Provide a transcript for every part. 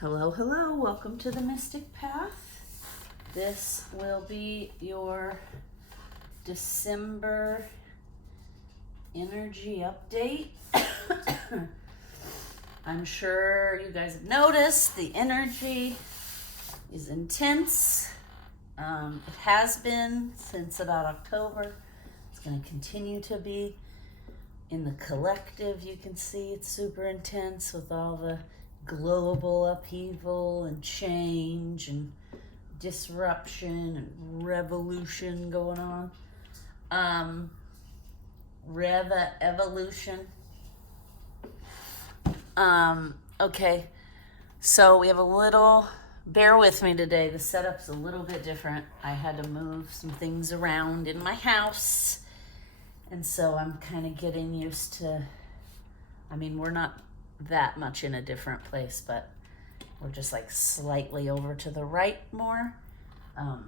Hello, hello. Welcome to the Mystic Path. This will be your December energy update. I'm sure you guys have noticed the energy is intense. It has been since about October. It's going to continue to be. In the collective, you can see it's super intense with all the global upheaval and change and disruption and revolution going on. Evolution. Okay, so we have a little, bear with me today, the setup's a little bit different. I had to move some things around in my house, and so I'm kind of getting used to, we're not that much in a different place, but we're just like slightly over to the right more. I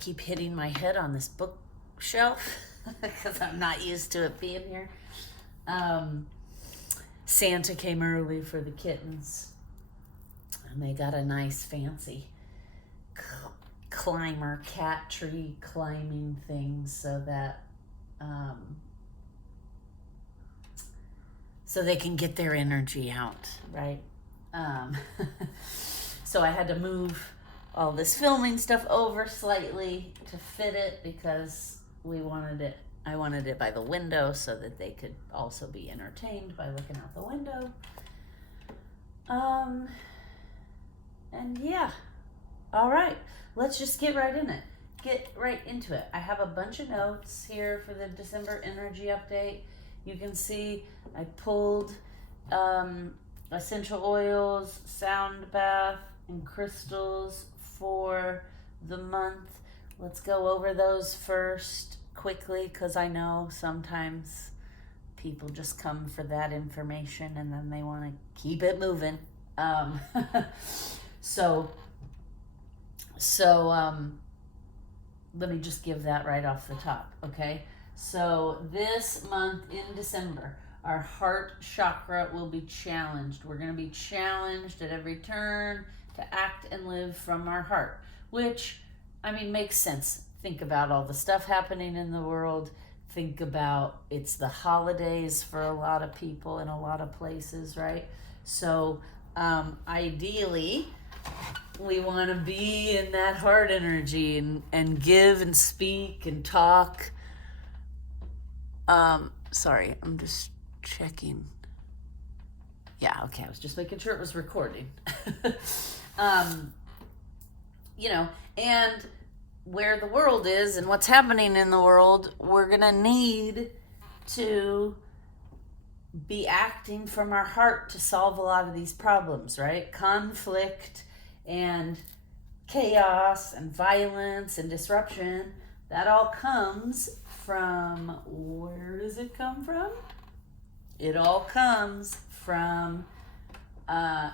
keep hitting my head on this bookshelf because I'm not used to it being here. Santa came early for the kittens, and they got a nice fancy climber cat tree climbing thing so that so they can get their energy out, right? So I had to move all this filming stuff over slightly to fit it because I wanted it by the window so that they could also be entertained by looking out the window. And yeah, all right, let's just get right in it. Get right into it. I have a bunch of notes here for the December energy update. You can see I pulled essential oils, sound bath, and crystals for the month. Let's go over those first quickly because I know sometimes people just come for that information and then they want to keep it moving. So let me just give that right off the top, okay? So this month in December, our heart chakra will be challenged. We're going to be challenged at every turn to act and live from our heart, which, makes sense. Think about all the stuff happening in the world. Think about it's the holidays for a lot of people in a lot of places, right? So ideally, we want to be in that heart energy and give and speak and talk. Sorry, I'm just checking. Yeah, okay, I was just making sure it was recording. And where the world is and what's happening in the world, we're gonna need to be acting from our heart to solve a lot of these problems, right? Conflict and chaos and violence and disruption, that all comes from, where does it come from? It all comes from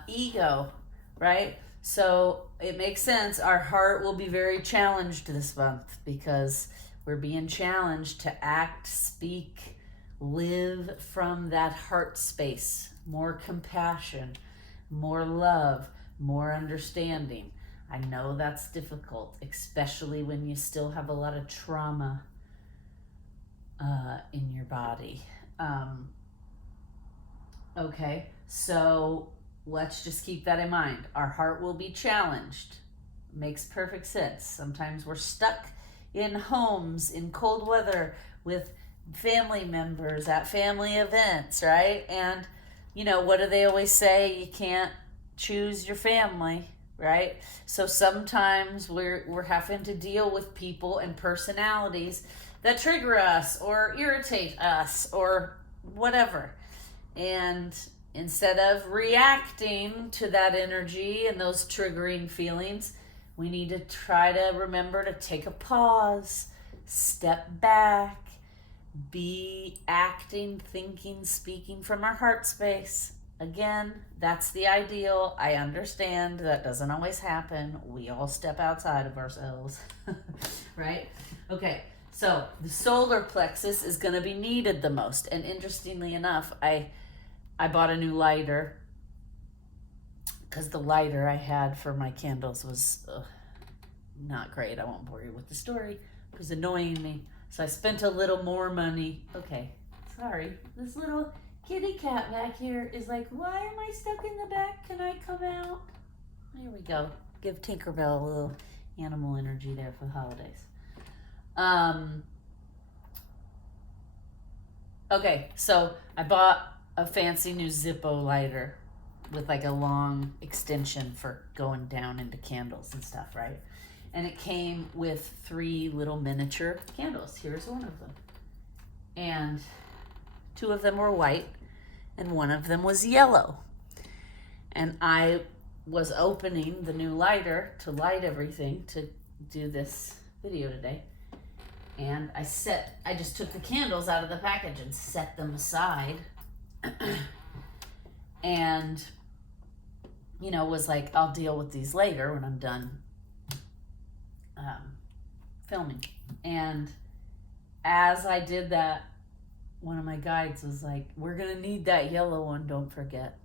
ego, right? So it makes sense. Our heart will be very challenged this month because we're being challenged to act, speak, live from that heart space. More compassion, more love, more understanding. I know that's difficult, especially when you still have a lot of trauma in your body. Okay, so let's just keep that in mind. Our heart will be challenged. Makes perfect sense. Sometimes we're stuck in homes in cold weather with family members at family events, right? And what do they always say? You can't choose your family, right? So sometimes we're having to deal with people and personalities that trigger us or irritate us or whatever. And instead of reacting to that energy and those triggering feelings, we need to try to remember to take a pause, step back, be acting, thinking, speaking from our heart space. Again, that's the ideal. I understand that doesn't always happen. We all step outside of ourselves, right? Okay, so the solar plexus is going to be needed the most. And interestingly enough, I bought a new lighter because the lighter I had for my candles was not great. I won't bore you with the story. It was annoying me. So I spent a little more money. Okay, sorry. This little kitty cat back here is like, why am I stuck in the back? Can I come out? There we go. Give Tinkerbell a little animal energy there for the holidays. Okay, so I bought a fancy new Zippo lighter with like a long extension for going down into candles and stuff, right? And it came with 3 little miniature candles. Here's one of them. And 2 of them were white and 1 of them was yellow. And I was opening the new lighter to light everything to do this video today. And I just took the candles out of the package and set them aside. And, was like, I'll deal with these later when I'm done filming. And as I did that, one of my guides was like, we're going to need that yellow one, don't forget.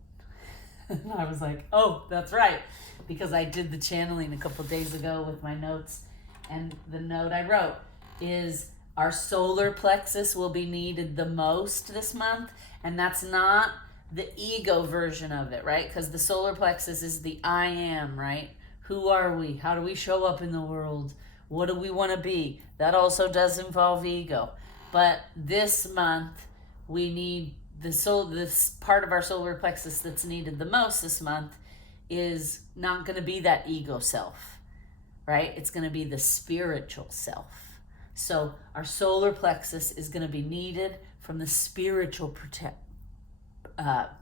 And I was like, oh, that's right. Because I did the channeling a couple days ago with my notes. And the note I wrote is, our solar plexus will be needed the most this month. And that's not the ego version of it, right? Because the solar plexus is the I am, right? Who are we? How do we show up in the world? What do we want to be? That also does involve ego. But this month, we need this part of our solar plexus that's needed the most this month is not going to be that ego self, right? It's going to be the spiritual self. So our solar plexus is going to be needed from the spiritual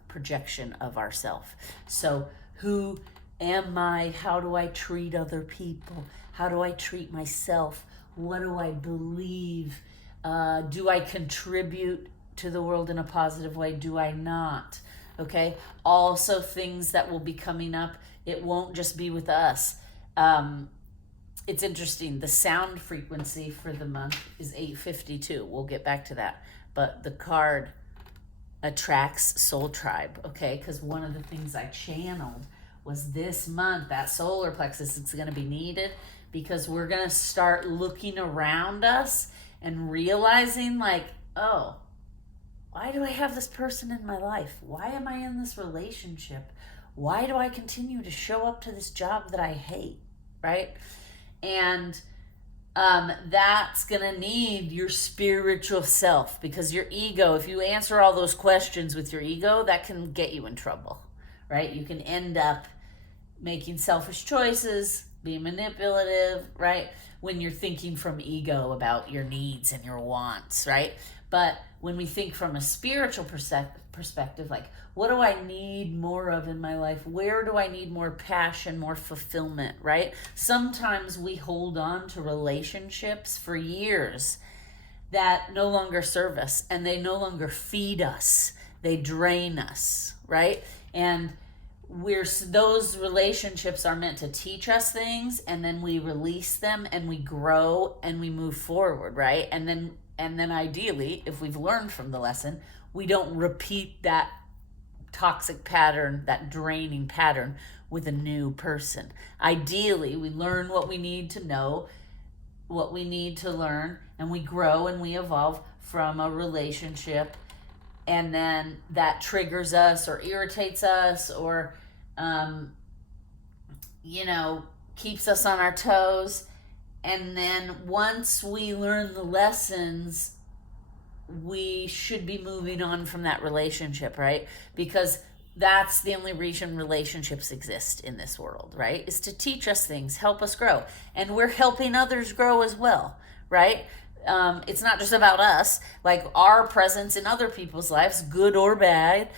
projection of ourself. So who am I? How do I treat other people? How do I treat myself? What do I believe? Do I contribute to the world in a positive way? Do I not? Okay. Also things that will be coming up. It won't just be with us. It's interesting. The sound frequency for the month is 852. We'll get back to that. But the card attracts soul tribe, okay? Because one of the things I channeled was this month, that solar plexus is going to be needed because we're going to start looking around us and realizing like, oh, why do I have this person in my life? Why am I in this relationship? Why do I continue to show up to this job that I hate, right? And that's going to need your spiritual self, because your ego, if you answer all those questions with your ego, that can get you in trouble, right? You can end up making selfish choices, being manipulative, right? When you're thinking from ego about your needs and your wants, right? But when we think from a spiritual perspective, like, what do I need more of in my life? Where do I need more passion, more fulfillment, right? Sometimes we hold on to relationships for years that no longer serve us, and they no longer feed us. They drain us, right? And those relationships are meant to teach us things, and then we release them and we grow and we move forward, right? And then ideally, if we've learned from the lesson, we don't repeat that toxic pattern, that draining pattern with a new person. Ideally, we learn what we need to know, what we need to learn, and we grow and we evolve from a relationship, and then that triggers us or irritates us or keeps us on our toes. And then once we learn the lessons, we should be moving on from that relationship, right? Because that's the only reason relationships exist in this world, right? Is to teach us things, help us grow. And we're helping others grow as well, right? It's not just about us. Like, our presence in other people's lives, good or bad,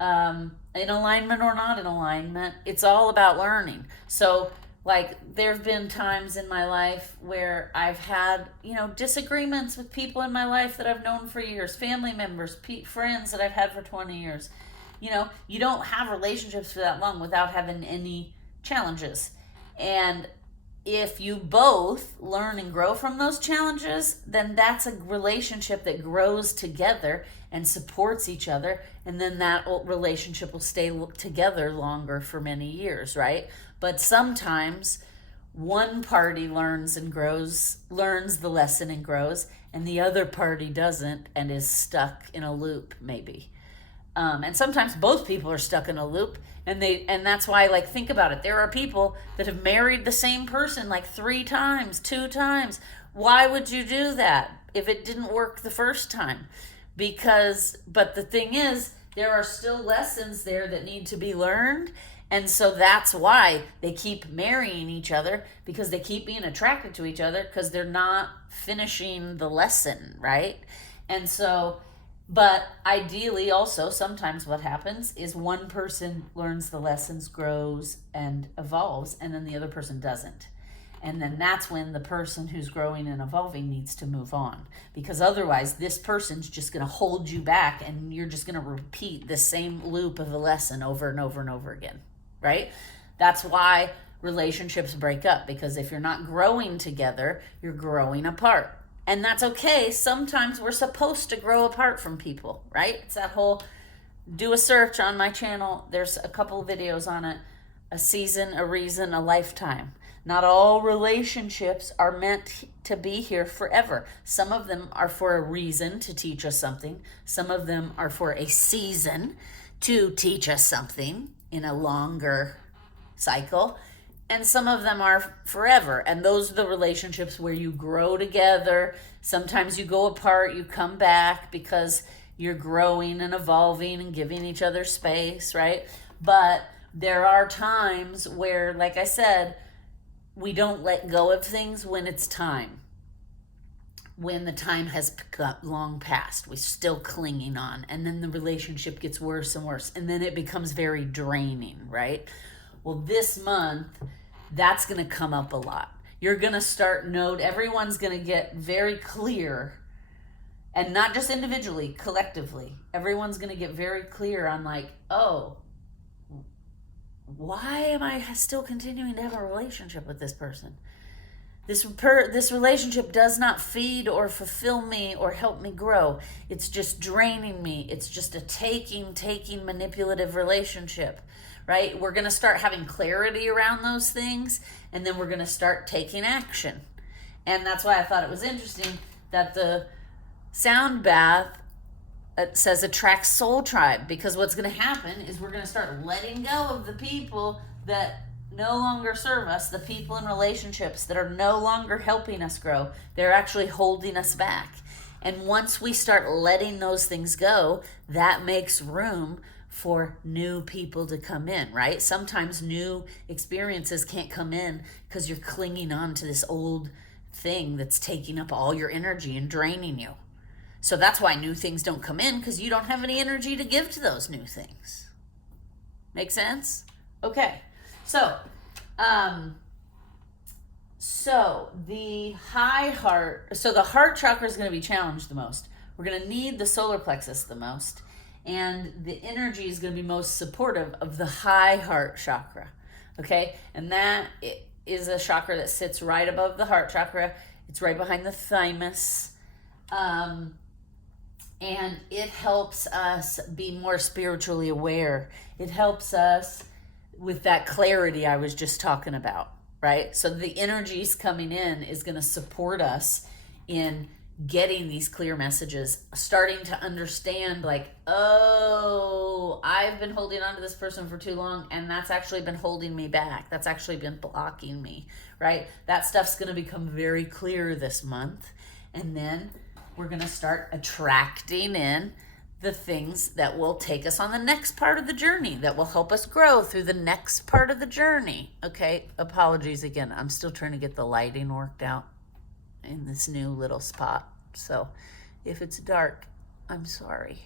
in alignment or not in alignment, it's all about learning. So, like, there have been times in my life where I've had, disagreements with people in my life that I've known for years, family members, friends that I've had for 20 years. You don't have relationships for that long without having any challenges. And if you both learn and grow from those challenges, then that's a relationship that grows together and supports each other, and then that relationship will stay together longer for many years, right? But sometimes one party learns the lesson and grows, and the other party doesn't and is stuck in a loop, maybe. And sometimes both people are stuck in a loop, and that's why, like, think about it. There are people that have married the same person like 3 times, 2 times. Why would you do that if it didn't work the first time? But the thing is, there are still lessons there that need to be learned. And so that's why they keep marrying each other, because they keep being attracted to each other, because they're not finishing the lesson, right? And so, but ideally also, sometimes what happens is one person learns the lessons, grows and evolves, and then the other person doesn't. And then that's when the person who's growing and evolving needs to move on, because otherwise this person's just going to hold you back, and you're just going to repeat the same loop of the lesson over and over and over again, right? That's why relationships break up, because if you're not growing together, you're growing apart. And that's okay. Sometimes we're supposed to grow apart from people, right? It's that whole, do a search on my channel. There's a couple of videos on it. A season, a reason, a lifetime. Not all relationships are meant to be here forever. Some of them are for a reason, to teach us something. Some of them are for a season, to teach us something in a longer cycle. And some of them are forever. And those are the relationships where you grow together. Sometimes you go apart, you come back because you're growing and evolving and giving each other space, right? But there are times where, like I said, we don't let go of things when it's time. When the time has long passed, we're still clinging on. And then the relationship gets worse and worse. And then it becomes very draining, right? Well, this month, that's going to come up a lot. You're going to start everyone's going to get very clear, and not just individually, collectively. Everyone's going to get very clear on, like, oh, why am I still continuing to have a relationship with this person? This relationship does not feed or fulfill me or help me grow. It's just draining me. It's just a taking manipulative relationship, right? We're going to start having clarity around those things, and then we're going to start taking action. And that's why I thought it was interesting that the sound bath, it says attract soul tribe, because what's going to happen is we're going to start letting go of the people that no longer serve us, the people in relationships that are no longer helping us grow. They're actually holding us back. And once we start letting those things go, that makes room for new people to come in, right? Sometimes new experiences can't come in because you're clinging on to this old thing that's taking up all your energy and draining you. So that's why new things don't come in, because you don't have any energy to give to those new things. Make sense? Okay. So the the heart chakra is going to be challenged the most. We're going to need the solar plexus the most, and the energy is going to be most supportive of the high heart chakra. Okay, and that is a chakra that sits right above the heart chakra. It's right behind the thymus. And it helps us be more spiritually aware. It helps us with that clarity I was just talking about, right? So the energies coming in is going to support us in getting these clear messages, starting to understand, like, oh, I've been holding on to this person for too long, and that's actually been holding me back. That's actually been blocking me, right? That stuff's going to become very clear this month. And then we're going to start attracting in the things that will take us on the next part of the journey, that will help us grow through the next part of the journey. Okay, apologies again. I'm still trying to get the lighting worked out in this new little spot. So if it's dark, I'm sorry.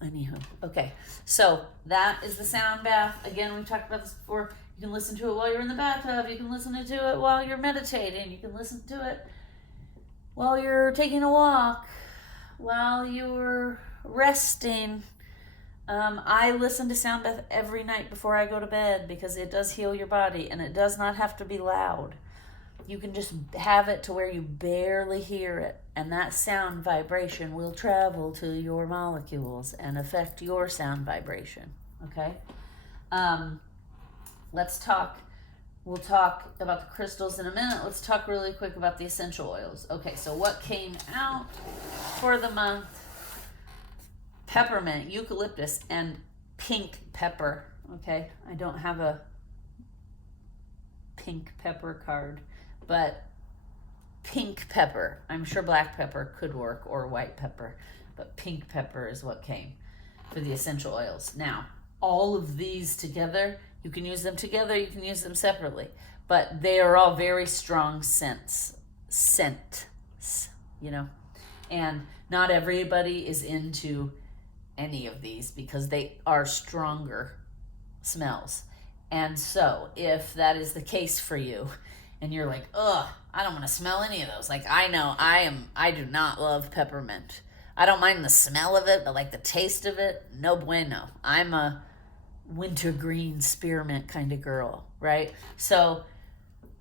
Anywho, okay. So that is the sound bath. Again, we've talked about this before. You can listen to it while you're in the bathtub. You can listen to it while you're meditating. You can listen to it while you're taking a walk, while you're resting. I listen to sound bath every night before I go to bed because it does heal your body, and it does not have to be loud. You can just have it to where you barely hear it, and that sound vibration will travel to your molecules and affect your sound vibration. Okay? Let's talk. We'll talk about the crystals in a minute. Let's talk really quick about the essential oils. Okay, so what came out for the month? Peppermint, eucalyptus, and pink pepper. Okay, I don't have a pink pepper card, but pink pepper. I'm sure black pepper could work, or white pepper, but pink pepper is what came for the essential oils. Now, all of these together, you can use them together, you can use them separately, but they are all very strong scents, you know, and not everybody is into any of these because they are stronger smells. And so if that is the case for you and you're like, ugh, I don't want to smell any of those. Like, I know I do not love peppermint. I don't mind the smell of it, but like the taste of it, no bueno. I'm a wintergreen spearmint kind of girl, right? So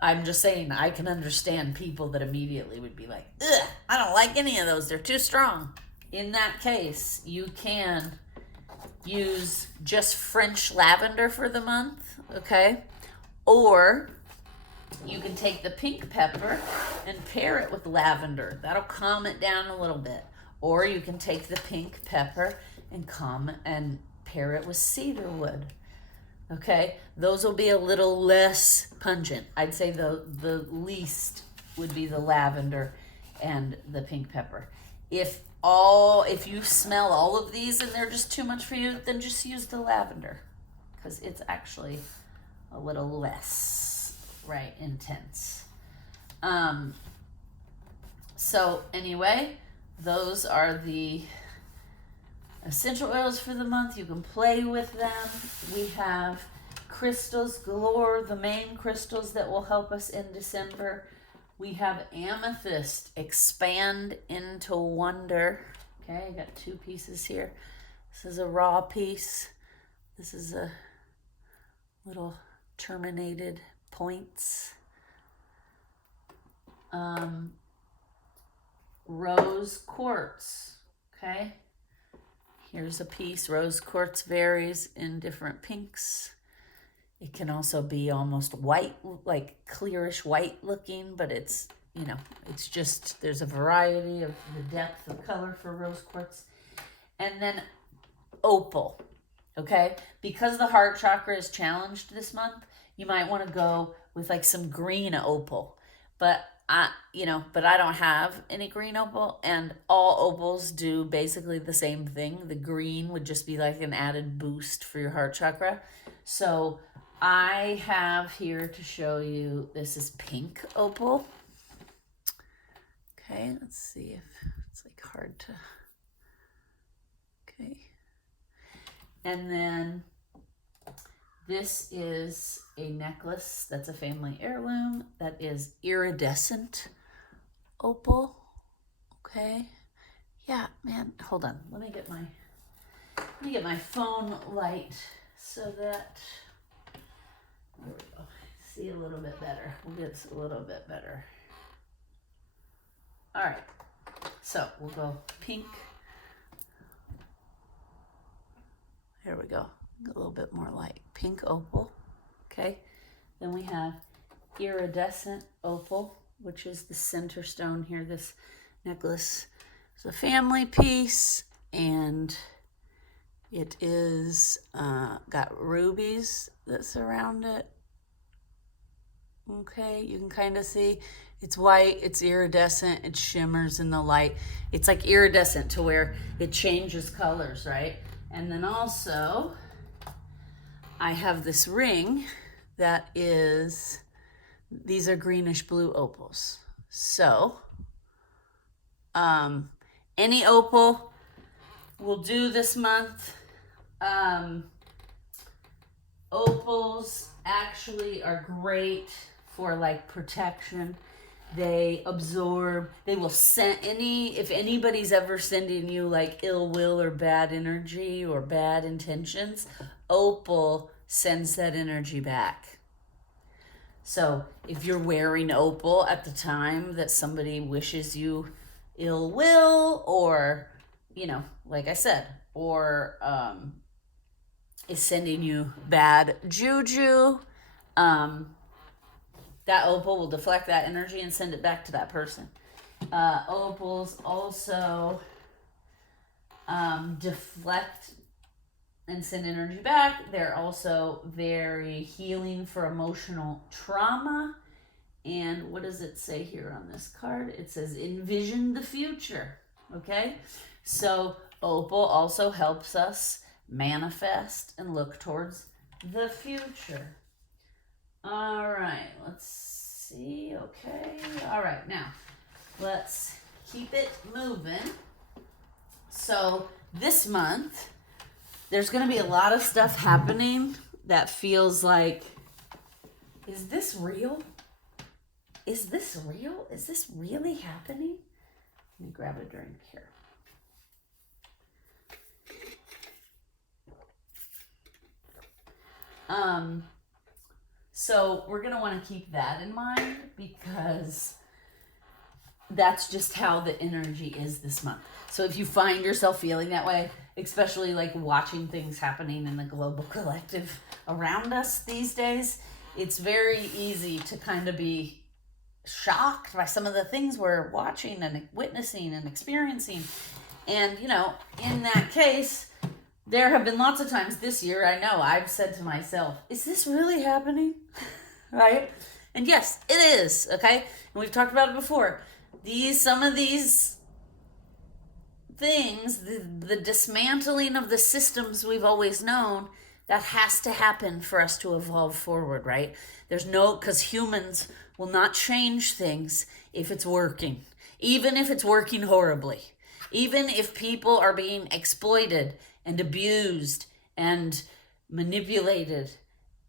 I'm just saying, I can understand people that immediately would be like, ugh, I don't like any of those. They're too strong. In that case, you can use just French lavender for the month, okay? Or you can take the pink pepper and pair it with lavender. That'll calm it down a little bit. Or you can take the pink pepper and pair it with cedar wood. Okay, those will be a little less pungent. I'd say the least would be the lavender and the pink pepper. If you smell all of these and they're just too much for you, then just use the lavender because it's actually a little less, right, intense. So anyway, those are the essential oils for the month. You can play with them. We have crystals galore, the main crystals that will help us in December. We have amethyst, expand into wonder. Okay, I got 2 pieces here. This is a raw piece. This is a little terminated points. Rose quartz. Okay, here's a piece. Rose quartz varies in different pinks. It can also be almost white, like clearish white looking, but it's, you know, it's just, there's a variety of the depth of color for rose quartz. And then opal, okay? Because the heart chakra is challenged this month, you might want to go with like some green opal. But I don't have any green opal, and all opals do basically the same thing. The green would just be like an added boost for your heart chakra. So I have here to show you, this is pink opal. Okay, let's see if it's like hard to, okay. And then this is a necklace that's a family heirloom that is iridescent opal. Okay. Yeah, man, hold on. Let me get my phone light so that, there we go. See a little bit better. We'll get a little bit better. All right. So we'll go pink. Here we go. A little bit more light. Pink opal. Okay. Then we have iridescent opal, which is the center stone here. This necklace is a family piece, and it is got rubies that surround it. Okay, you can kind of see it's white, it's iridescent, it shimmers in the light. It's like iridescent to where it changes colors, right? And then also I have this ring that is, these are greenish blue opals. So any opal will do this month. Opals actually are great for like protection They absorb, they will send if anybody's ever sending you like ill will or bad energy or bad intentions, opal sends that energy back. So if you're wearing opal at the time that somebody wishes you ill will, or, like I said, or is sending you bad juju, that opal will deflect that energy and send it back to that person. Opals also deflect and send energy back. They're also very healing for emotional trauma. And what does it say here on this card? It says envision the future. Okay? So opal also helps us manifest and look towards the future. All right, let's see. Okay. All right, now let's keep it moving. So this month, there's going to be a lot of stuff happening that feels like, is this real? Is this real? Is this really happening? Let me grab a drink here. So we're going to want to keep that in mind, because that's just how the energy is this month. So if you find yourself feeling that way, especially like watching things happening in the global collective around us these days, it's very easy to kind of be shocked by some of the things we're watching and witnessing and experiencing. And, in that case, there have been lots of times this year, I know, I've said to myself, is this really happening? Right? And yes, it is, okay? And we've talked about it before. Some of these things, the dismantling of the systems we've always known, that has to happen for us to evolve forward, right? Because humans will not change things if it's working, even if it's working horribly, even if people are being exploited and abused and manipulated.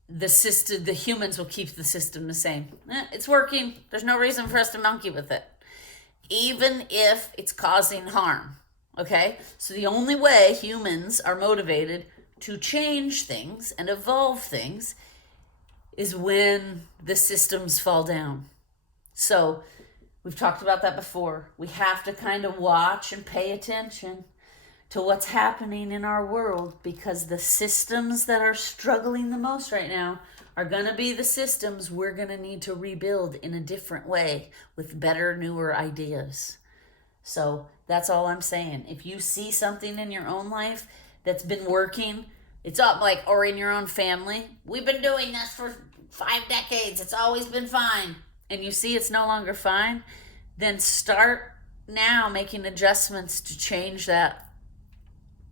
The humans will keep the system the same. It's working. There's no reason for us to monkey with it, even if it's causing harm. Okay? So the only way humans are motivated to change things and evolve things is when the systems fall down. So we've talked about that before. We have to kind of watch and pay attention to what's happening in our world, because the systems that are struggling the most right now are going to be the systems we're going to need to rebuild in a different way with better, newer ideas. So that's all I'm saying. If you see something in your own life that's been working, it's up or in your own family, we've been doing this for 5 decades, it's always been fine, and you see it's no longer fine, then start now making adjustments to change that,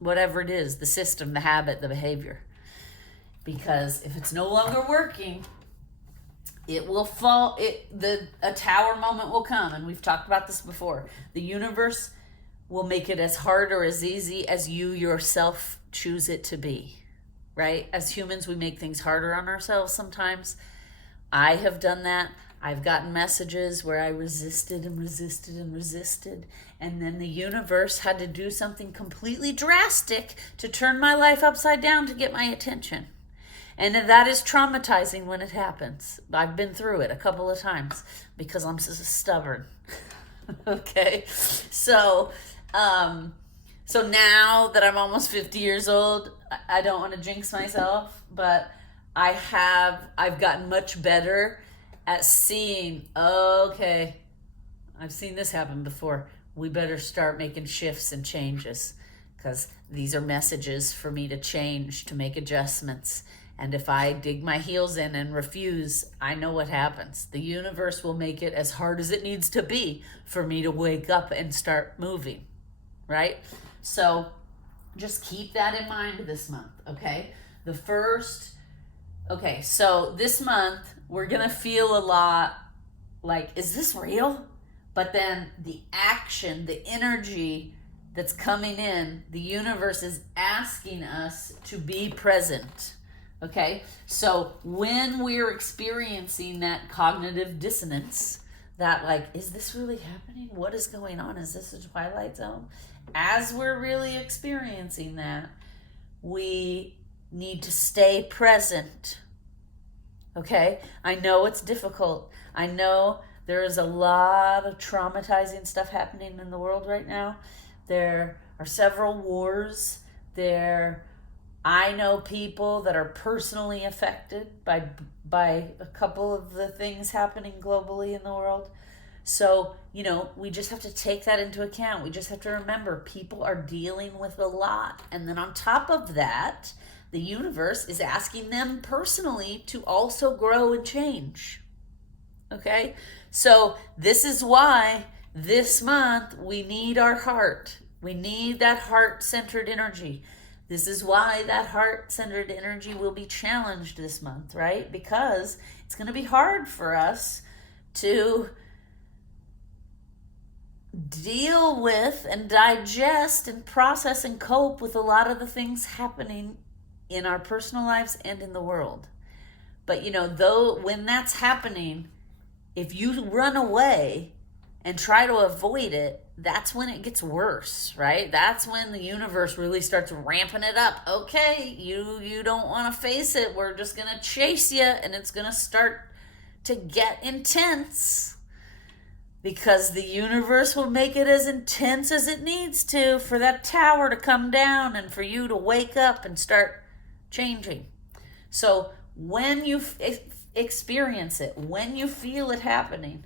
whatever it is, the system, the habit, the behavior. Because if it's no longer working, it will fall. A tower moment will come, and we've talked about this before. The universe will make it as hard or as easy as you yourself choose it to be, right? As humans, we make things harder on ourselves sometimes. I have done that. I've gotten messages where I resisted and resisted and resisted, and then the universe had to do something completely drastic to turn my life upside down to get my attention. And that is traumatizing when it happens. I've been through it a couple of times because I'm so stubborn. Okay? So now that I'm almost 50 years old, I don't want to jinx myself, but I've gotten much better at seeing, okay, I've seen this happen before. We better start making shifts and changes, because these are messages for me to change, to make adjustments. And if I dig my heels in and refuse, I know what happens. The universe will make it as hard as it needs to be for me to wake up and start moving, right? So just keep that in mind this month, okay? So this month, we're going to feel a lot like, is this real? But then the action, the energy that's coming in, the universe is asking us to be present. Okay? So when we're experiencing that cognitive dissonance, that like, is this really happening? What is going on? Is this a twilight zone? As we're really experiencing that, we need to stay present. Okay? I know it's difficult. I know there is a lot of traumatizing stuff happening in the world right now. There are several wars. I know people that are personally affected by a couple of the things happening globally in the world. So, we just have to take that into account. We just have to remember people are dealing with a lot. And then on top of that, the universe is asking them personally to also grow and change. Okay? So this is why this month we need our heart. We need that heart-centered energy. This is why that heart-centered energy will be challenged this month, right? Because it's going to be hard for us to deal with and digest and process and cope with a lot of the things happening in our personal lives and in the world. But though when that's happening, if you run away and try to avoid it, that's when it gets worse, right? That's when the universe really starts ramping it up. Okay, you don't want to face it. We're just going to chase you, and it's going to start to get intense, because the universe will make it as intense as it needs to for that tower to come down and for you to wake up and start changing. So when you experience it, when you feel it happening,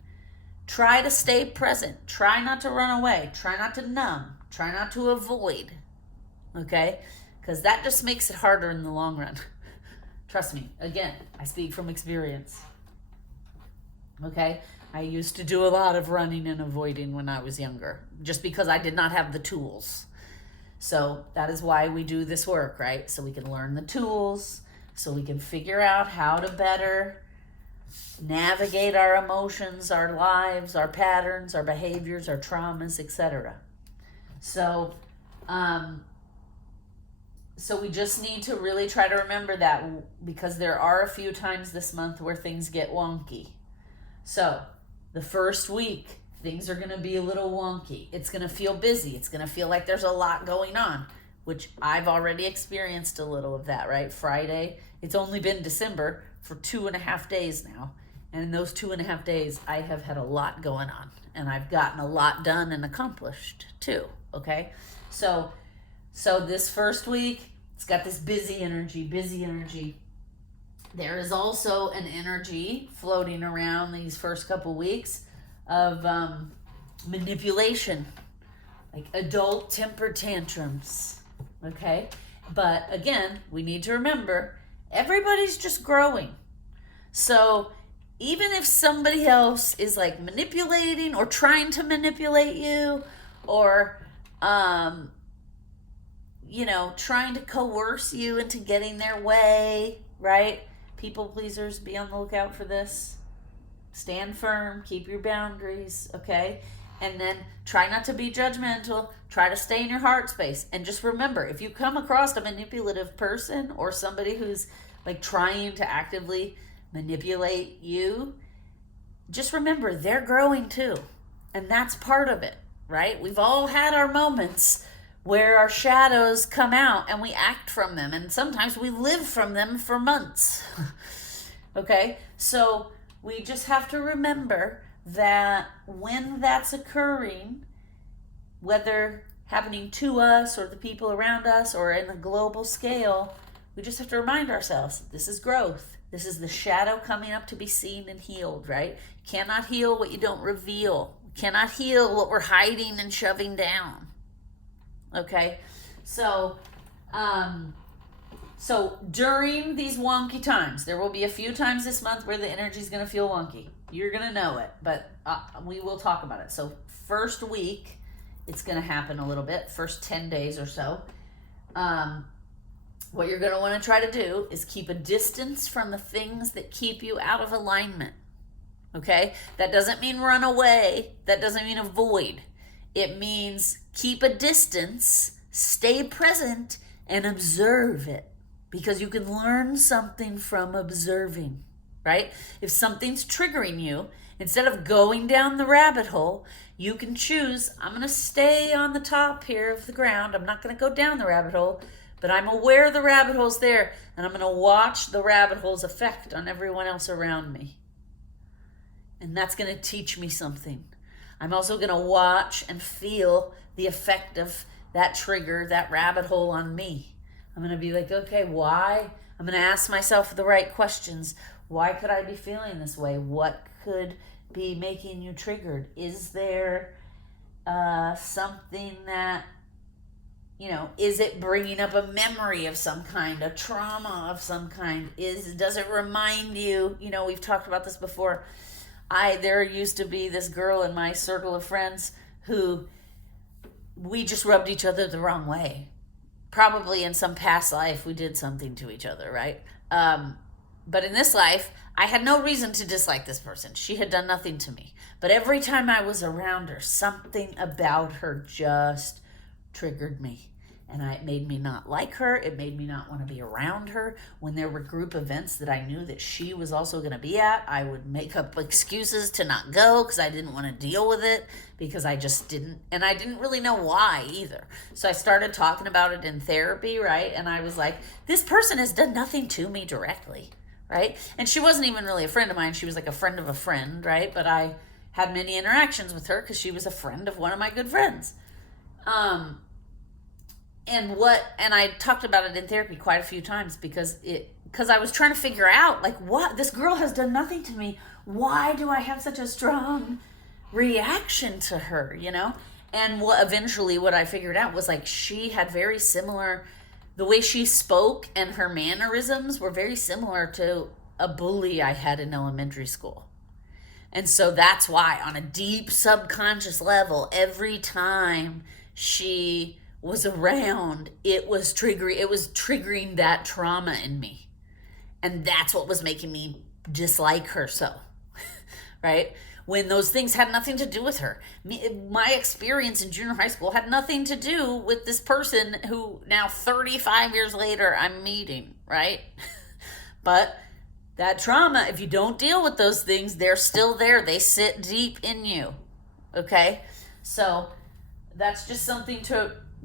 try to stay present. Try not to run away. Try not to numb. Try not to avoid. Okay? Because that just makes it harder in the long run. Trust me. Again, I speak from experience. Okay? I used to do a lot of running and avoiding when I was younger, just because I did not have the tools. So that is why we do this work, right? So we can learn the tools, so we can figure out how to better navigate our emotions, our lives, our patterns, our behaviors, our traumas, etc. So we just need to really try to remember that, because there are a few times this month where things get wonky. So the first week, things are going to be a little wonky. It's going to feel busy. It's going to feel like there's a lot going on, which I've already experienced a little of that, right? Friday, it's only been December for 2.5 days now. And in those 2.5 days, I have had a lot going on. And I've gotten a lot done and accomplished too, okay? So this first week, it's got this busy energy. There is also an energy floating around these first couple weeks of manipulation, like adult temper tantrums, okay? But again, we need to remember, everybody's just growing. So even if somebody else is like manipulating or trying to manipulate you, or trying to coerce you into getting their way, right? People pleasers, be on the lookout for this. Stand firm, keep your boundaries, okay? And then try not to be judgmental. Try to stay in your heart space. And just remember, if you come across a manipulative person or somebody who's like trying to actively manipulate you, just remember they're growing too. And that's part of it, right? We've all had our moments where our shadows come out and we act from them. And sometimes we live from them for months. Okay? So we just have to remember that when that's occurring, whether happening to us or the people around us or in a global scale, we just have to remind ourselves, this is growth. This is the shadow coming up to be seen and healed, right? You cannot heal what you don't reveal. You cannot heal what we're hiding and shoving down. Okay? So during these wonky times, there will be a few times this month where the energy is going to feel wonky. You're going to know it, but we will talk about it. So first week, it's going to happen a little bit. First 10 days or so. What you're going to want to try to do is keep a distance from the things that keep you out of alignment. Okay? That doesn't mean run away. That doesn't mean avoid. It means keep a distance, stay present, and observe it. Because you can learn something from observing. right? If something's triggering you, instead of going down the rabbit hole, you can choose, I'm going to stay on the top here of the ground. I'm not going to go down the rabbit hole, but I'm aware the rabbit hole's there, and I'm going to watch the rabbit hole's effect on everyone else around me. And that's going to teach me something. I'm also going to watch and feel the effect of that trigger, that rabbit hole on me. I'm going to be like, okay, why? I'm going to ask myself the right questions. Why could I be feeling this way? What could be making you triggered? Is there something that, is it bringing up a memory of some kind, a trauma of some kind? Does it remind you, we've talked about this before. There used to be this girl in my circle of friends who we just rubbed each other the wrong way. Probably in some past life we did something to each other, right? But in this life, I had no reason to dislike this person. She had done nothing to me. But every time I was around her, something about her just triggered me. And it made me not like her. It made me not want to be around her. When there were group events that I knew that she was also going to be at, I would make up excuses to not go because I didn't want to deal with it, because I just didn't. And I didn't really know why either. So I started talking about it in therapy, right? And I was like, this person has done nothing to me directly, right? And she wasn't even really a friend of mine. She was like a friend of a friend, right? But I had many interactions with her because she was a friend of one of my good friends. And I talked about it in therapy quite a few times because I was trying to figure out, like, what, this girl has done nothing to me. Why do I have such a strong reaction to her, And eventually what I figured out was, like, she had very similar, the way she spoke and her mannerisms were very similar to a bully I had in elementary school. And so that's why, on a deep subconscious level, every time she was around, it was triggering that trauma in me. And that's what was making me dislike her so, right? When those things had nothing to do with her. My experience in junior high school had nothing to do with this person who now 35 years later I'm meeting, right? But that trauma, if you don't deal with those things, they're still there. They sit deep in you, okay? So that's just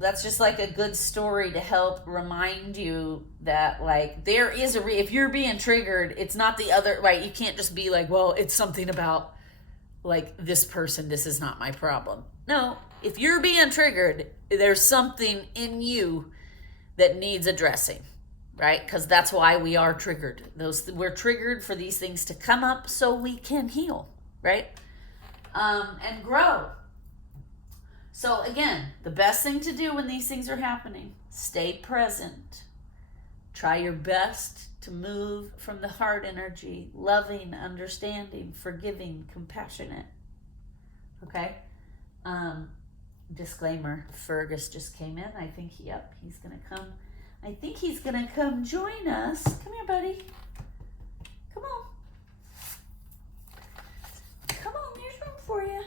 that's just like a good story to help remind you that, like, there is if you're being triggered, it's not the other, right? You can't just be like, well, it's something about, like, this person, this is not my problem. No, if you're being triggered, there's something in you that needs addressing, right? Because that's why we are triggered. We're triggered for these things to come up so we can heal, right? And grow. So again, the best thing to do when these things are happening, stay present. Try your best to move from the heart energy, loving, understanding, forgiving, compassionate. Okay? Disclaimer, Fergus just came in. I think he's going to come. I think he's going to come join us. Come here, buddy. Come on. Come on, there's room for you.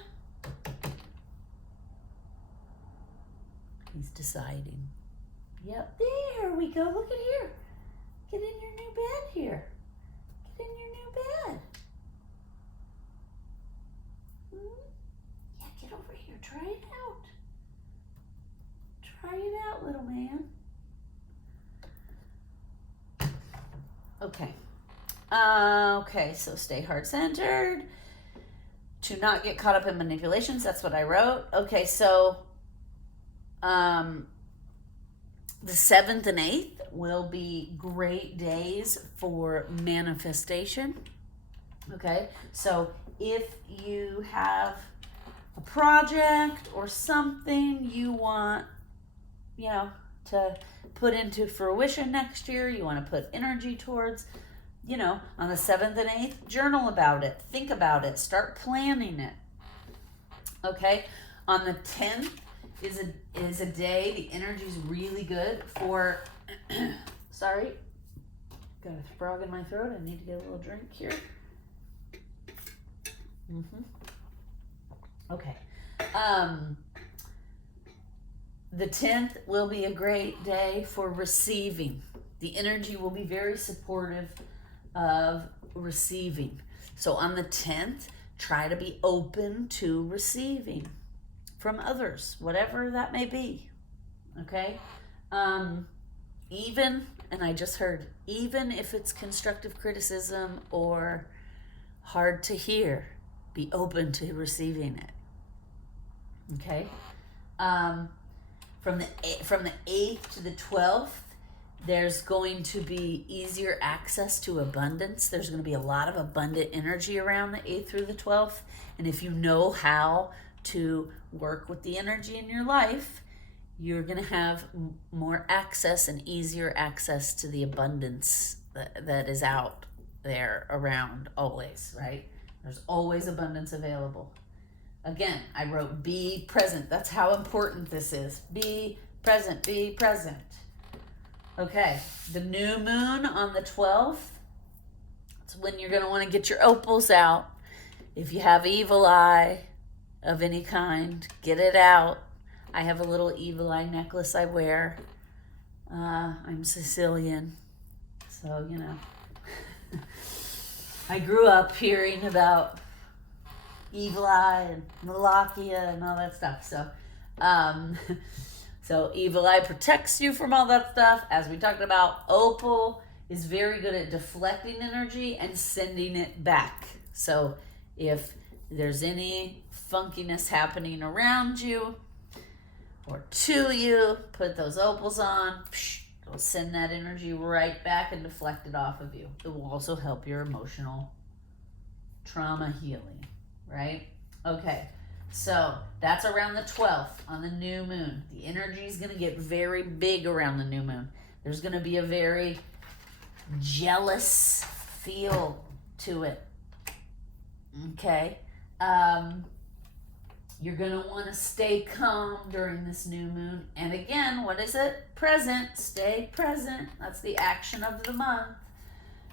He's deciding. Yep, there we go. Look at here. Get in your new bed here. Get in your new bed. Yeah, get over here. Try it out. Try it out, little man. Okay. Okay, so stay heart-centered. To not get caught up in manipulations. That's what I wrote. Okay, so the 7th and 8th will be great days for manifestation. Okay, so if you have a project or something you want, to put into fruition next year, you want to put energy towards, on the 7th and 8th, journal about it, think about it, start planning it. Okay, on the 10th, is a day, the energy's really good for, sorry, got a frog in my throat, I need to get a little drink here. Okay. The 10th will be a great day for receiving. The energy will be very supportive of receiving. So on the 10th, try to be open to receiving from others, whatever that may be. Okay? Even, and I just heard, even if it's constructive criticism or hard to hear, be open to receiving it. Okay? From the 8th to the 12th, there's going to be easier access to abundance. There's going to be a lot of abundant energy around the 8th through the 12th. And if you know how to work with the energy in your life, you're going to have more access and easier access to the abundance that is out there around always, right? There's always abundance available. Again, I wrote be present. That's how important this is. Be present, be present. Okay, the new moon on the 12th, it's when you're going to want to get your opals out. If you have evil eye of any kind, get it out. I have a little evil eye necklace I wear. I'm Sicilian, so, you know. I grew up hearing about evil eye and Malakia and all that stuff. So evil eye protects you from all that stuff. As we talked about, opal is very good at deflecting energy and sending it back. So if there's any funkiness happening around you or to you, put those opals on. It'll send that energy right back and deflect it off of you. It will also help your emotional trauma healing, right? Okay. So that's around the 12th on the new moon. The energy is going to get very big around the new moon. There's going to be a very jealous feel to it. Okay. You're going to want to stay calm during this new moon. And again, what is it? Present. Stay present. That's the action of the month.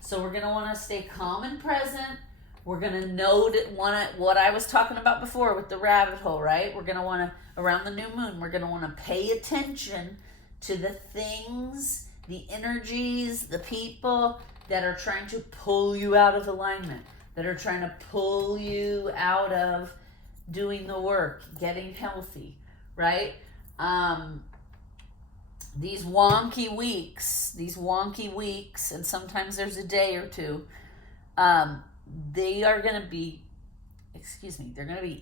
So we're going to want to stay calm and present. We're going to note what I was talking about before with the rabbit hole, right? We're going to want to, around the new moon, we're going to want to pay attention to the things, the energies, the people that are trying to pull you out of alignment, that are trying to pull you out of doing the work, getting healthy, right? These wonky weeks, and sometimes there's a day or two, they're going to be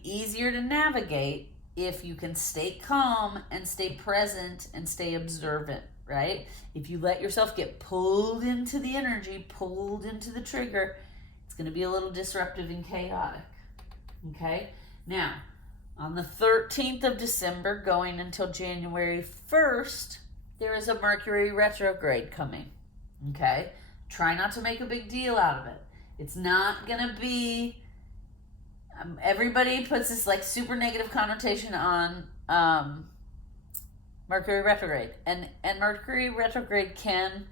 easier to navigate if you can stay calm and stay present and stay observant, right? If you let yourself get pulled into the energy, pulled into the trigger, it's going to be a little disruptive and chaotic, okay? Now, on the 13th of December, going until January 1st, there is a Mercury retrograde coming, okay? Try not to make a big deal out of it. It's not going to be, everybody puts this like super negative connotation on Mercury retrograde. And Mercury retrograde can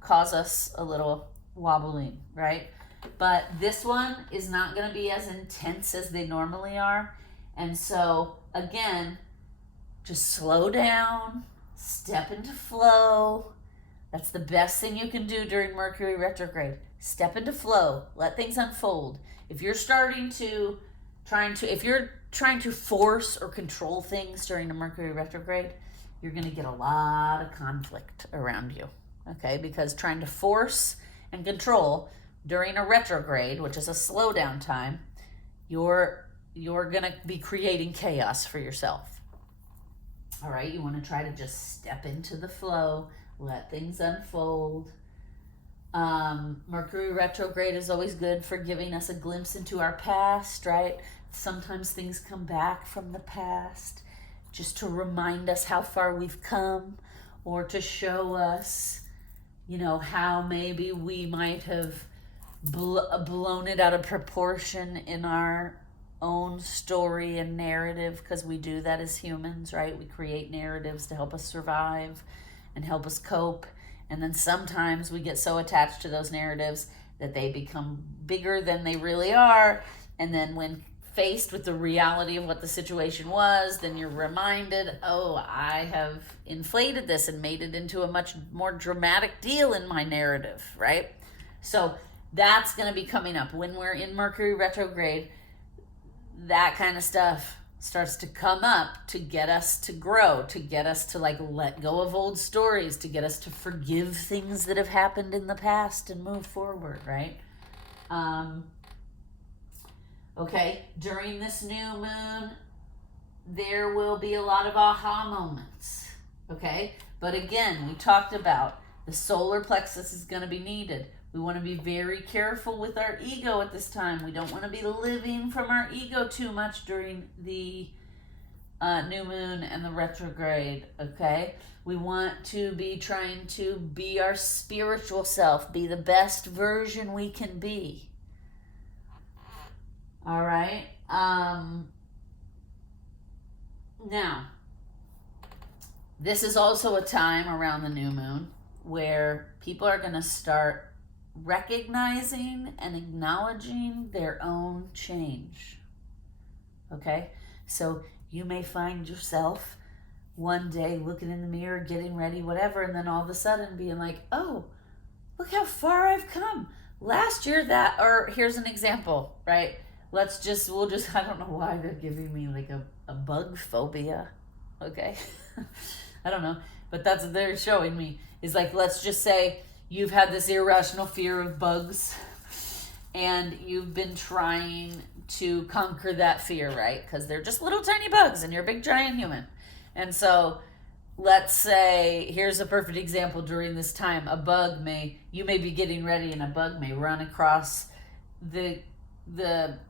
cause us a little wobbling, right? But this one is not going to be as intense as they normally are. And so, again, just slow down, step into flow. That's the best thing you can do during Mercury retrograde. Step into flow. Let things unfold. If you're trying to force or control things during a Mercury retrograde, you're going to get a lot of conflict around you. Okay? Because trying to force and control during a retrograde, which is a slowdown time, you're going to be creating chaos for yourself. All right? You want to try to just step into the flow, let things unfold. Mercury retrograde is always good for giving us a glimpse into our past, right? Sometimes things come back from the past just to remind us how far we've come, or to show us, how maybe we might have blown it out of proportion in our own story and narrative, because we do that as humans, right? We create narratives to help us survive and help us cope. And then sometimes we get so attached to those narratives that they become bigger than they really are. And then when faced with the reality of what the situation was, then you're reminded, oh, I have inflated this and made it into a much more dramatic deal in my narrative, right? So That's going to be coming up when we're in Mercury retrograde. That kind of stuff starts to come up to get us to grow, to get us to like let go of old stories, to get us to forgive things that have happened in the past and move forward, right? Okay, during this new moon, there will be a lot of aha moments, okay? But again, we talked about the solar plexus is going to be needed. We want to be very careful with our ego at this time. We don't want to be living from our ego too much during the new moon and the retrograde, okay? We want to be trying to be our spiritual self, be the best version we can be. All right? Now, this is also a time around the new moon where people are going to start recognizing and acknowledging their own change. Okay? So you may find yourself one day looking in the mirror, getting ready, whatever, and then all of a sudden being like, oh, look how far I've come. Last year or here's an example, right? we'll just, I don't know why they're giving me like a bug phobia, okay? I don't know, but that's what they're showing me, is like, let's just say you've had this irrational fear of bugs, and you've been trying to conquer that fear, right? Because they're just little tiny bugs, and you're a big giant human. And so let's say, here's a perfect example during this time, you may be getting ready, and a bug may run across the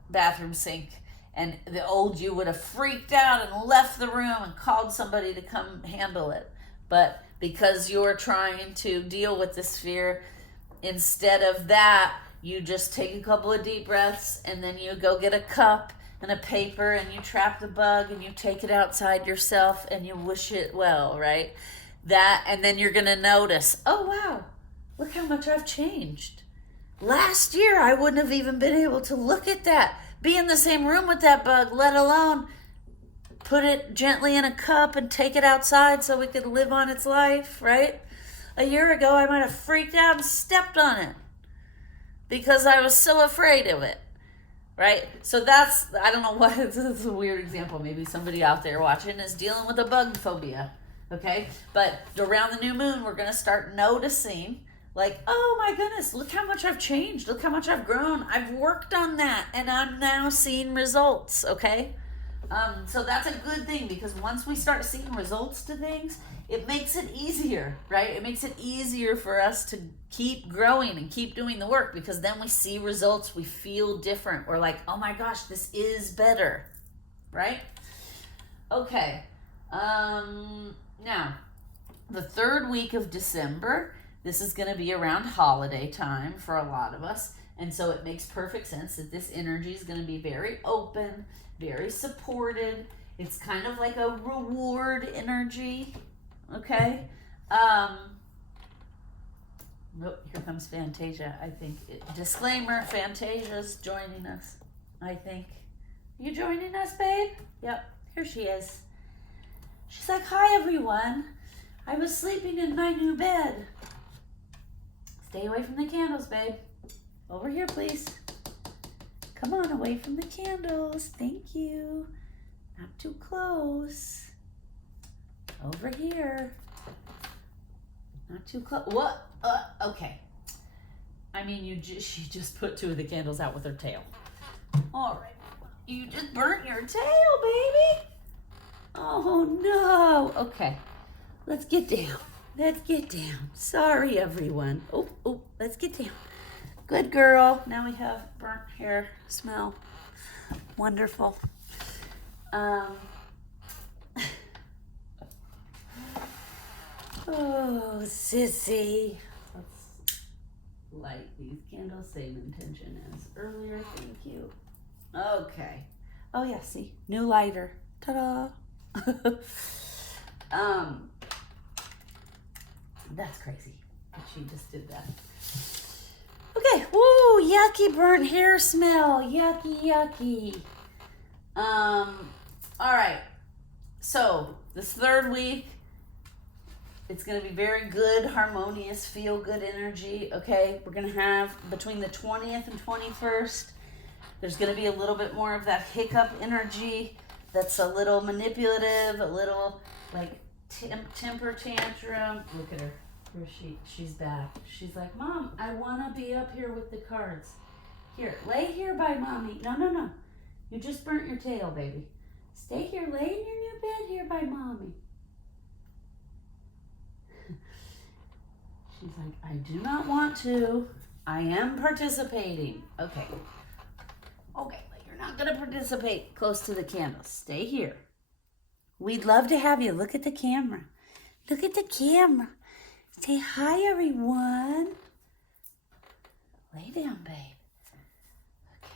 bathroom sink, and the old you would have freaked out and left the room and called somebody to come handle it. But because you're trying to deal with this fear, instead of that, you just take a couple of deep breaths, and then you go get a cup and a paper, and you trap the bug, and you take it outside yourself, and you wish it well, right? And then you're going to notice, oh, wow, look how much I've changed. Last year, I wouldn't have even been able to look at that, be in the same room with that bug, let alone put it gently in a cup and take it outside so it could live on its life, right? A year ago, I might have freaked out and stepped on it because I was so afraid of it, right? So I don't know what, this is a weird example. Maybe somebody out there watching is dealing with a bug phobia, okay? But around the new moon, we're going to start noticing, like, oh my goodness, look how much I've changed. Look how much I've grown. I've worked on that, and I'm now seeing results, okay? So that's a good thing, because once we start seeing results to things, it makes it easier, right? It makes it easier for us to keep growing and keep doing the work, because then we see results, we feel different. We're like, oh my gosh, this is better, right? Okay. Now, the third week of December, this is going to be around holiday time for a lot of us. And so it makes perfect sense that this energy is going to be very open, very supported. It's kind of like a reward energy. Okay. Here comes Fantasia, I think. Disclaimer, Fantasia's joining us, I think. You joining us, babe? Yep, here she is. She's like, hi, everyone. I was sleeping in my new bed. Stay away from the candles, babe. Over here, please. Come on, away from the candles. Thank you. Not too close. Over here. Not too close. What? Okay. I mean, she just put two of the candles out with her tail. All right. You just burnt your tail, baby. Oh, no. Okay. Let's get down. Let's get down. Sorry, everyone. Oh, let's get down. Good girl. Now we have burnt hair smell. Wonderful. Oh, sissy. Let's light these candles. Same intention as earlier. Thank you. Okay. Oh, yeah, see? New lighter. Ta-da. That's crazy. She just did that. Okay. Woo, yucky burnt hair smell. Yucky. All right. So this third week, It's going to be very good, harmonious, feel-good energy, okay? We're going to have between the 20th and 21st, there's going to be a little bit more of that hiccup energy that's a little manipulative, a little like temper tantrum. Look at her. Here she's back. She's like, Mom, I want to be up here with the cards. Here, lay here by Mommy. No. You just burnt your tail, baby. Stay here, lay in your new bed here by Mommy. She's like, I do not want to. I am participating. Okay, but you're not going to participate close to the candles. Stay here. We'd love to have you. Look at the camera. Look at the camera. Say hi, everyone. Lay down, babe. Okay,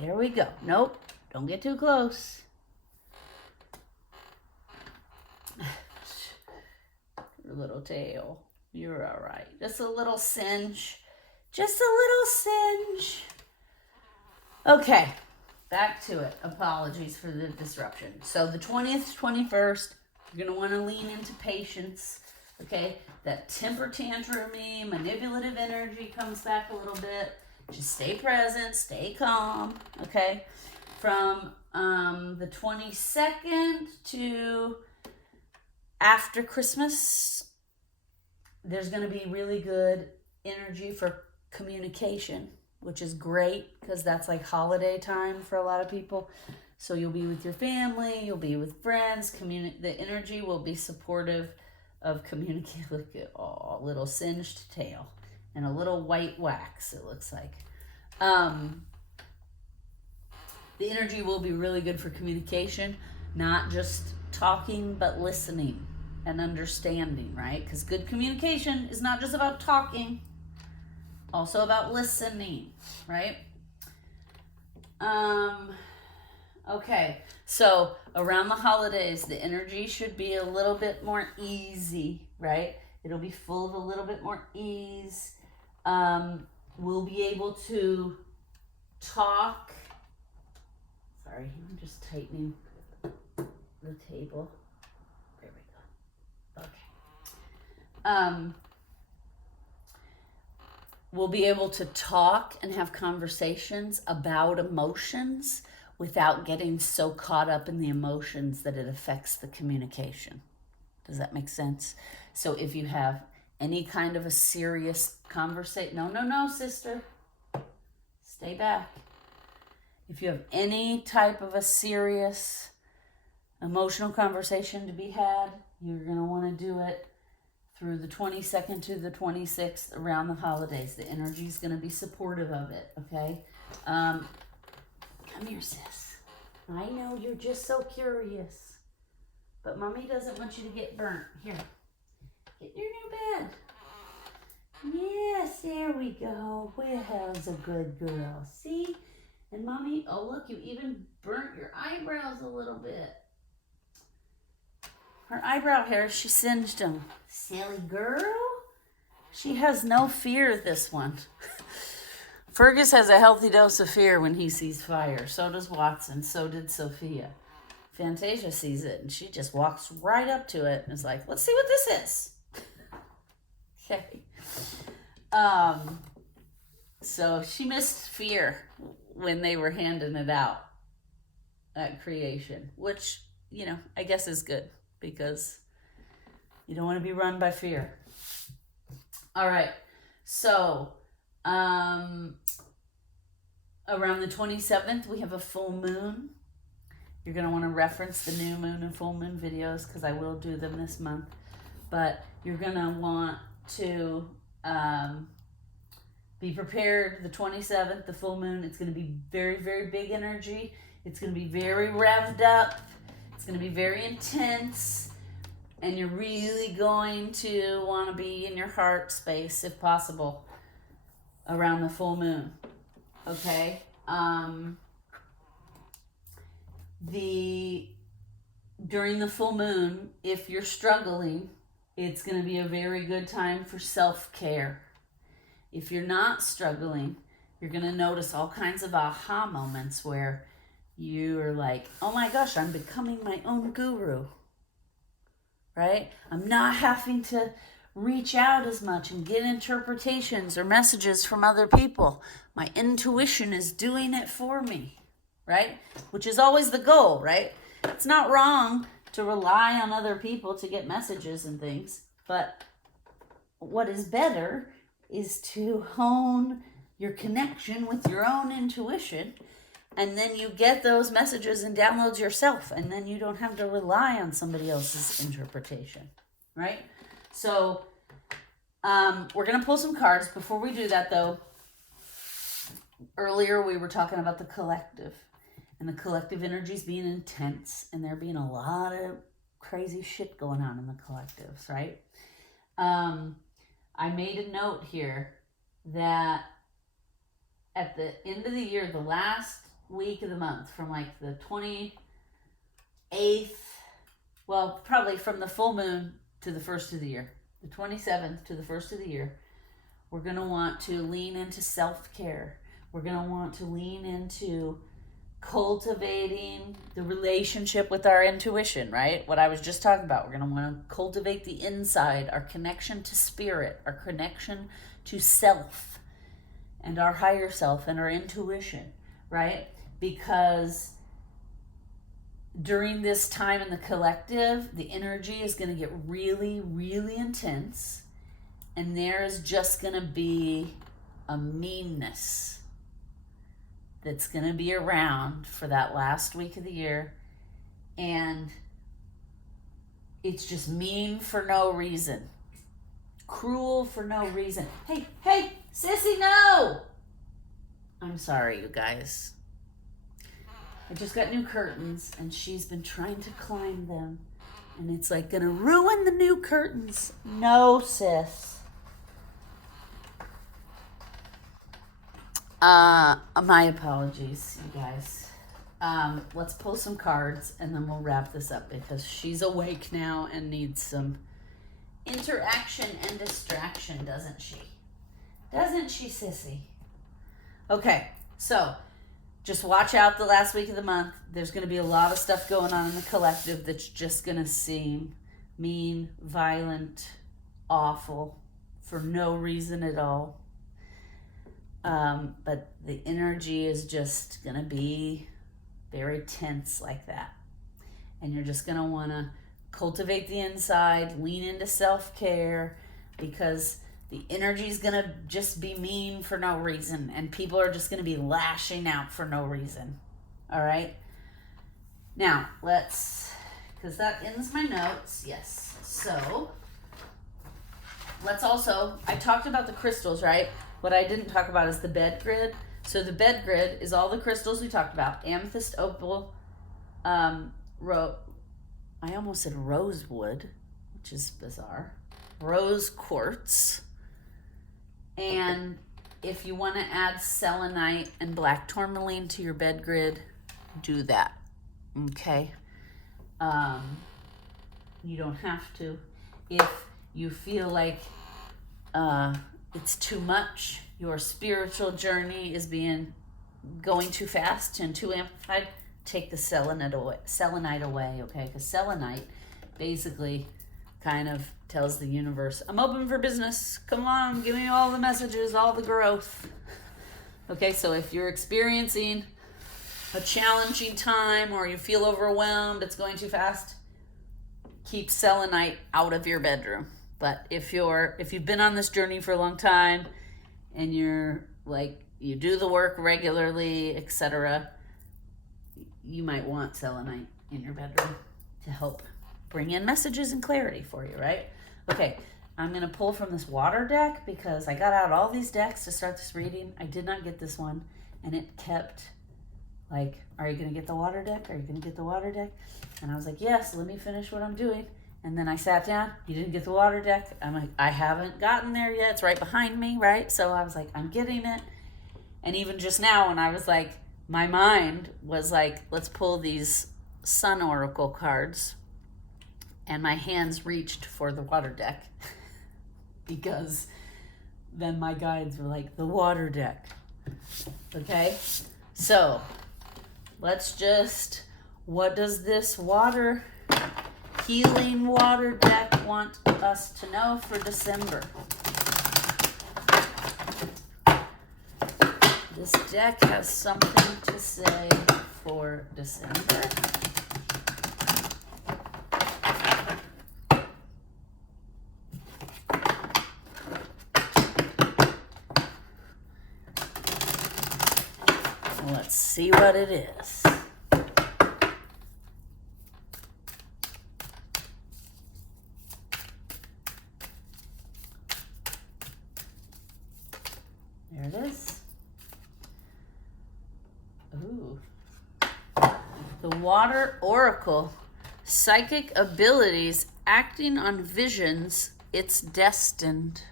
there we go. Nope, don't get too close. Your little tail. You're all right. Just a little singe. Just a little singe. Okay, back to it. Apologies for the disruption. So the 20th, 21st, you're going to want to lean into patience. Okay, that temper tantrum-y, manipulative energy comes back a little bit. Just stay present, stay calm. Okay, from the 22nd to after Christmas, there's going to be really good energy for communication, which is great because that's like holiday time for a lot of people. So you'll be with your family, you'll be with friends. The energy will be supportive of communication. Look at a little singed tail and a little white wax, it looks like. The energy will be really good for communication, not just talking, but listening and understanding, right? Because good communication is not just about talking, also about listening, right? Okay, so around the holidays, the energy should be a little bit more easy, right? It'll be full of a little bit more ease. We'll be able to talk. Sorry, I'm just tightening the table. There we go. Okay. We'll be able to talk and have conversations about emotions without getting so caught up in the emotions that it affects the communication. Does that make sense? So if you have any kind of a serious conversation, no, sister, stay back. If you have any type of a serious emotional conversation to be had, you're going to want to do it through the 22nd to the 26th around the holidays. The energy is going to be supportive of it, okay? Come here, sis. I know you're just so curious, but Mommy doesn't want you to get burnt. Here, get in your new bed. Yes, there we go. Where's a good girl? See? And Mommy, oh look, you even burnt your eyebrows a little bit. Her eyebrow hairs, she singed them. Silly girl. She has no fear, this one. Fergus has a healthy dose of fear when he sees fire. So does Watson. So did Sophia. Fantasia sees it, and she just walks right up to it and is like, let's see what this is. Okay. So she missed fear when they were handing it out at creation, which, you know, I guess is good because you don't want to be run by fear. All right. So, around the 27th, we have a full moon. You're going to want to reference the new moon and full moon videos because I will do them this month. But you're going to want to be prepared. The 27th, the full moon, it's going to be very, very big energy. It's going to be very revved up. It's going to be very intense. And you're really going to want to be in your heart space, if possible, around the full moon. Okay? During the full moon, if you're struggling, it's going to be a very good time for self-care. If you're not struggling, you're going to notice all kinds of aha moments where you are like, oh my gosh, I'm becoming my own guru. right? I'm not having to reach out as much and get interpretations or messages from other people. My intuition is doing it for me, right? Which is always the goal, right? It's not wrong to rely on other people to get messages and things, but what is better is to hone your connection with your own intuition, and then you get those messages and downloads yourself, and then you don't have to rely on somebody else's interpretation, right? So we're going to pull some cards. Before we do that, though, earlier we were talking about the collective, and the collective energies being intense, and there being a lot of crazy shit going on in the collectives, right? I made a note here that at the end of the year, the last week of the month, from like the 28th, well, probably from the full moon to the first of the year, the 27th to the first of the year, we're going to want to lean into self-care. We're going to want to lean into cultivating the relationship with our intuition, right? What I was just talking about. We're going to want to cultivate the inside, our connection to spirit, our connection to self and our higher self and our intuition, right? Because during this time in the collective, the energy is going to get really, really intense, and there is just going to be a meanness that's going to be around for that last week of the year, and it's just mean for no reason, cruel for no reason. Hey, sissy, no! I'm sorry, you guys. I just got new curtains, and she's been trying to climb them, and it's like gonna ruin the new curtains. No, sis. My apologies, you guys. Let's pull some cards and then we'll wrap this up because she's awake now and needs some interaction and distraction, doesn't she? Doesn't she, sissy? Okay, so just watch out the last week of the month. There's going to be a lot of stuff going on in the collective that's just going to seem mean, violent, awful, for no reason at all. But the energy is just going to be very tense like that. And you're just going to want to cultivate the inside, lean into self-care, because the energy is going to just be mean for no reason. And people are just going to be lashing out for no reason. All right? Now, because that ends my notes. Yes. So, let's also, I talked about the crystals, right? What I didn't talk about is the bed grid. So the bed grid is all the crystals we talked about. Amethyst, opal, I almost said rosewood, which is bizarre. Rose quartz. And if you want to add selenite and black tourmaline to your bed grid, do that. Okay? You don't have to. If you feel like it's too much, your spiritual journey is going too fast and too amplified, take the selenite away, okay? Because selenite basically kind of tells the universe, I'm open for business. Come on, give me all the messages, all the growth. Okay, so if you're experiencing a challenging time or you feel overwhelmed, it's going too fast, keep selenite out of your bedroom. But if you've been on this journey for a long time and you're like, you do the work regularly, etc., you might want selenite in your bedroom to help bring in messages and clarity for you, right? Okay, I'm going to pull from this water deck because I got out all these decks to start this reading. I did not get this one, and it kept like, are you going to get the water deck? Are you going to get the water deck? And I was like, yes, let me finish what I'm doing. And then I sat down. You didn't get the water deck? I'm like, I haven't gotten there yet. It's right behind me, right? So I was like, I'm getting it. And even just now when I was like, my mind was like, let's pull these sun oracle cards. And my hands reached for the water deck because then my guides were like, the water deck. Okay? So let's just, what does this water healing water deck want us to know for December? This deck has something to say for December. Let's see what it is. There it is. Ooh. The Water Oracle. Psychic abilities acting on visions. It's destined.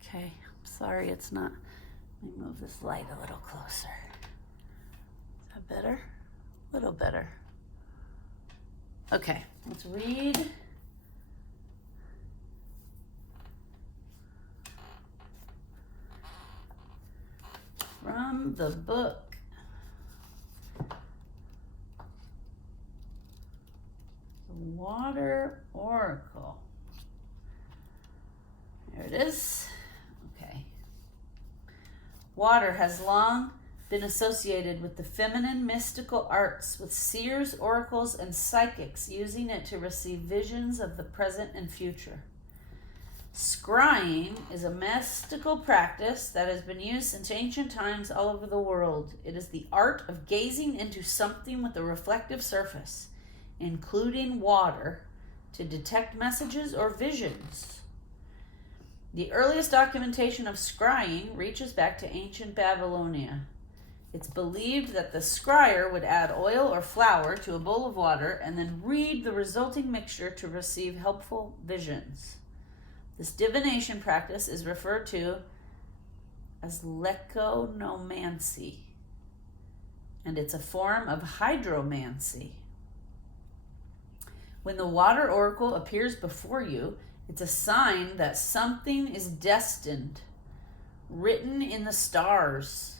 Okay, I'm sorry it's not. Let me move this light a little closer. Is that better? A little better. Okay, let's read. From the book. The Water Oracle. There it is. Okay. Water has long been associated with the feminine mystical arts, with seers, oracles, and psychics using it to receive visions of the present and future. Scrying is a mystical practice that has been used since ancient times all over the world. It is the art of gazing into something with a reflective surface, including water, to detect messages or visions. The earliest documentation of scrying reaches back to ancient Babylonia. It's believed that the scryer would add oil or flour to a bowl of water and then read the resulting mixture to receive helpful visions. This divination practice is referred to as leconomancy, and it's a form of hydromancy. When the Water Oracle appears before you, it's a sign that something is destined, written in the stars.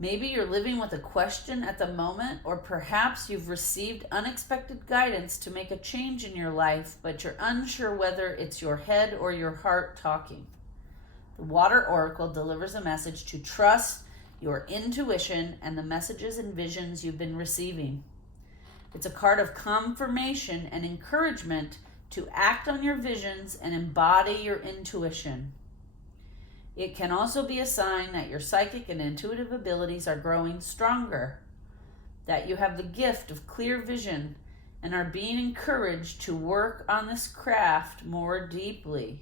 Maybe you're living with a question at the moment, or perhaps you've received unexpected guidance to make a change in your life, but you're unsure whether it's your head or your heart talking. The Water Oracle delivers a message to trust your intuition and the messages and visions you've been receiving. It's a card of confirmation and encouragement to act on your visions and embody your intuition. It can also be a sign that your psychic and intuitive abilities are growing stronger, that you have the gift of clear vision and are being encouraged to work on this craft more deeply.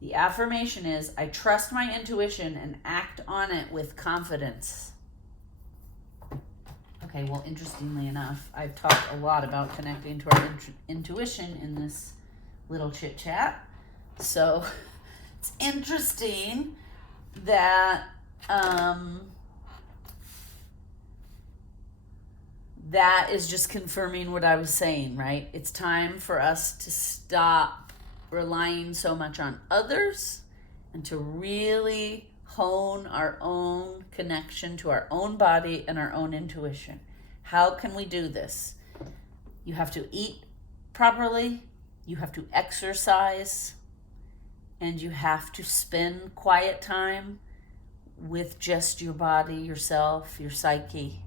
The affirmation is, I trust my intuition and act on it with confidence. Okay, well, interestingly enough, I've talked a lot about connecting to our intuition in this little chit chat. So it's interesting that that is just confirming what I was saying, right? It's time for us to stop relying so much on others and to really hone our own connection to our own body and our own intuition. How can we do this? You have to eat properly, you have to exercise, and you have to spend quiet time with just your body, yourself, your psyche,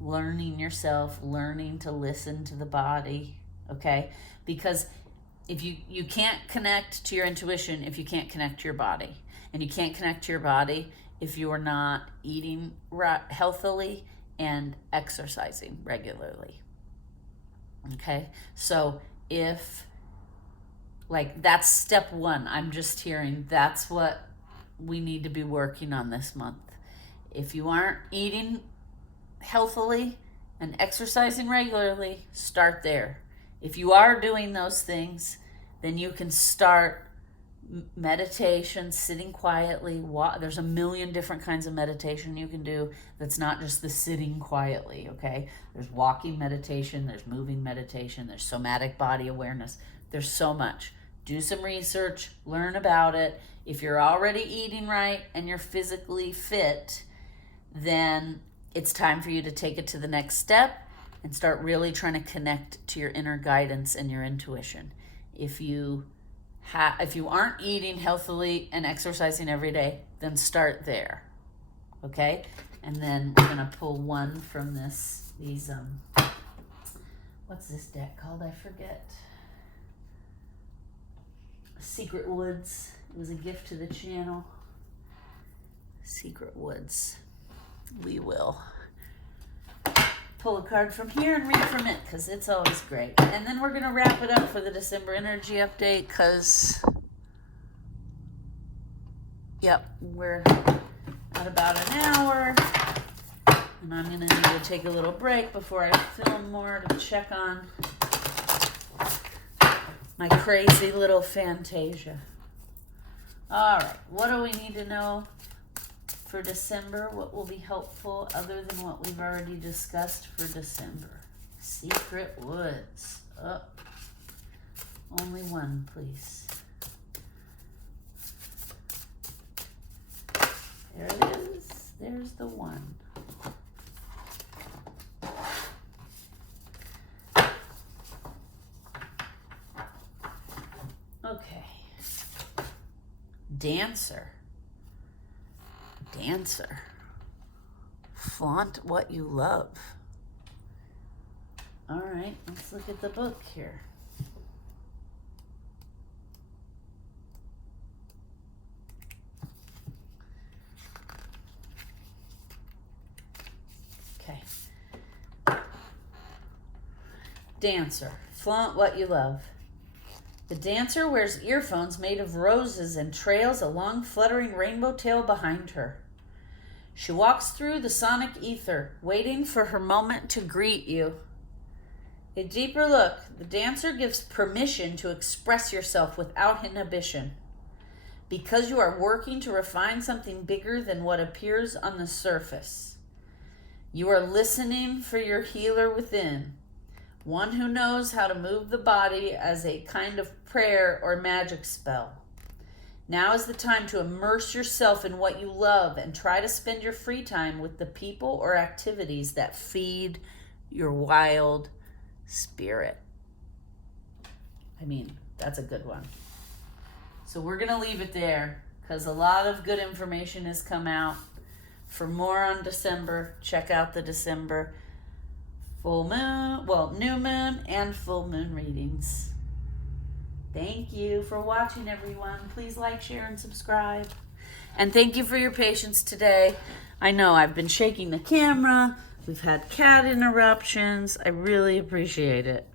learning yourself, learning to listen to the body, okay? Because if you can't connect to your intuition if you can't connect to your body. And you can't connect to your body if you are not eating healthily and exercising regularly. Okay? So if, like, that's step one. I'm just hearing that's what we need to be working on this month. If you aren't eating healthily and exercising regularly, start there. If you are doing those things, then you can start meditation, sitting quietly. There's a million different kinds of meditation you can do that's not just the sitting quietly, okay? There's walking meditation, there's moving meditation, there's somatic body awareness. There's so much. Do some research, learn about it. If you're already eating right and you're physically fit, then it's time for you to take it to the next step and start really trying to connect to your inner guidance and your intuition. If you aren't eating healthily and exercising every day, then start there. Okay? And then we're going to pull one from these what's this deck called? I forget. Secret Woods. It was a gift to the channel. Secret Woods. We will pull a card from here and read from it because it's always great. And then we're going to wrap it up for the December energy update because, yep, we're at about an hour. And I'm going to need to take a little break before I film more to check on my crazy little Fantasia. All right, what do we need to know for December? What will be helpful other than what we've already discussed for December? Secret Woods. Oh, only one, please. There it is. There's the one. Okay. Dancer. Flaunt what you love. All right, let's look at the book here. Okay. Dancer. Flaunt what you love. The dancer wears earphones made of roses and trails a long fluttering rainbow tail behind her. She walks through the sonic ether, waiting for her moment to greet you. A deeper look, the dancer gives permission to express yourself without inhibition. Because you are working to refine something bigger than what appears on the surface. You are listening for your healer within. One who knows how to move the body as a kind of prayer or magic spell. Now is the time to immerse yourself in what you love and try to spend your free time with the people or activities that feed your wild spirit. I mean, that's a good one. So we're going to leave it there because a lot of good information has come out. For more on December, check out the December new moon and full moon readings. Thank you for watching, everyone. Please like, share, and subscribe. And thank you for your patience today. I know I've been shaking the camera. We've had cat interruptions. I really appreciate it.